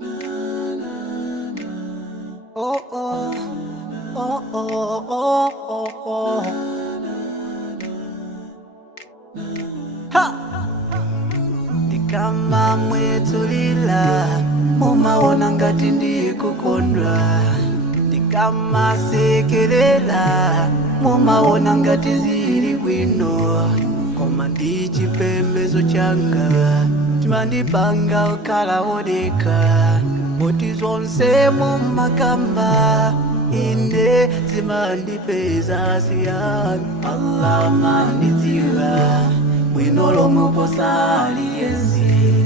Oh oh, oh oh, oh oh oh. Ha! Ndikama mwetulila mumaona ngati ndikukondwa, ndikama sekelela mumaona ngati zili bwino, koma ndi chipembedzo changa chimandipanga kukhala wodeka, poti zonse mumakamba ine zimandipeza siyani. Allah mandidziwa bwino lomwe posa aliyense,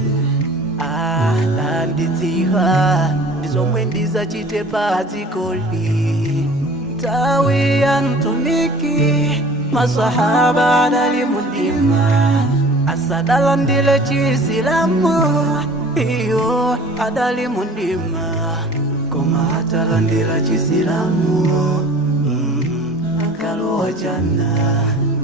andidziwa ndizomwe ndizachite pa dzikoli. Nthawi ya mtumiki masahaba adali mundima, asadalandile chisilamu iyo adali mundima, koma atalandila chisilamu akalowa jana.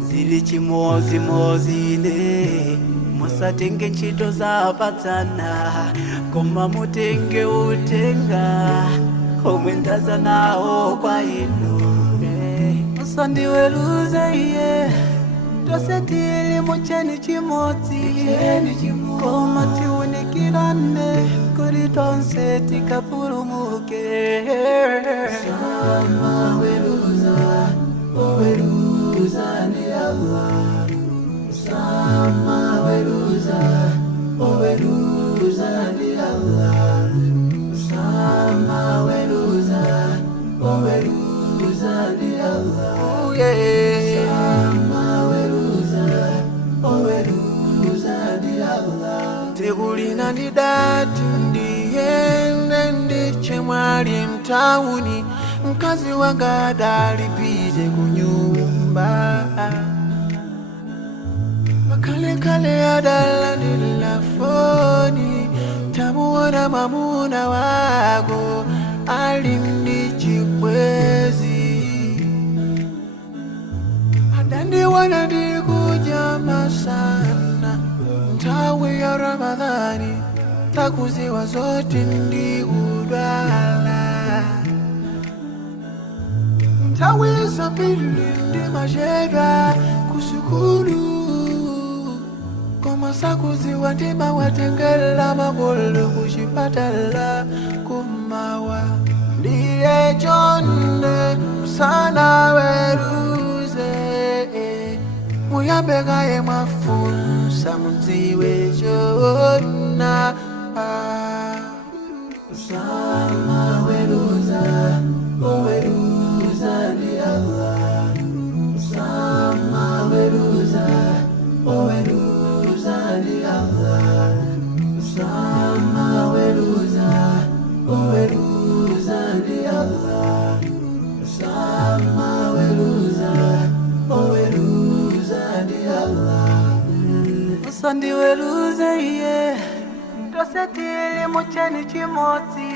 Zili chimozimozi ine, musatenge ntchito zapatsana, koma mutenge utenga omwe ndaza nawo kwa inu. Musandiweruze iye, tose tili mucheni chimodzi, koma tiunikirane kuti tonse tikapulumuke. Sama weruza, oweruza ni Allah. Sama weruza, oweruza ni Allah. Sama weruza, oweruza ni Allah. Oh yeah. Sama weruza, oweruza ni Allah. Tegulina ndidati ndiyende ndiche mwali mtauni, mkazi wanga adalipite kunyumba, kale adalandila foni, tamuona mamuna wako ali ndi chibwezi, adandiwana ndikujama sana nthawi ya Ramadhani, takuziwa zoti ndikudwala. Nthawi zambiri ndimachedwa kusukulu, koma sakuziwa ndimawatengela makolo kuchipatala kumawa. Ndiye chonde musana weruze, muyambe kaye mwafunsa mudziwe chona. Sama weruza, oweruza ni Allah. Sama weruza, oweruza ni Allah. Sama weruza, oweruza ni Allah. Sama weruza, oweruza ni Allah. Musandiweruze iye, tose tili mucheni chimodzi,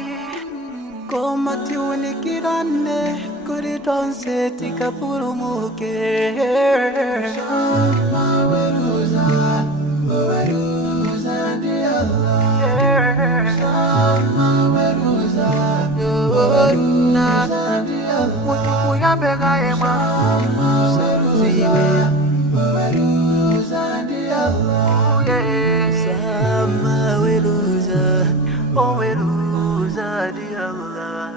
koma tiunikirane kuti tonse tikapulumuke. Sama weruza, oweruza ni Allah. Sama weruza, oweruza ni Allah. Muyambe kaye mwafunsiwe, oweruza ni Allah. Sama weruza, oweruza ni Allah.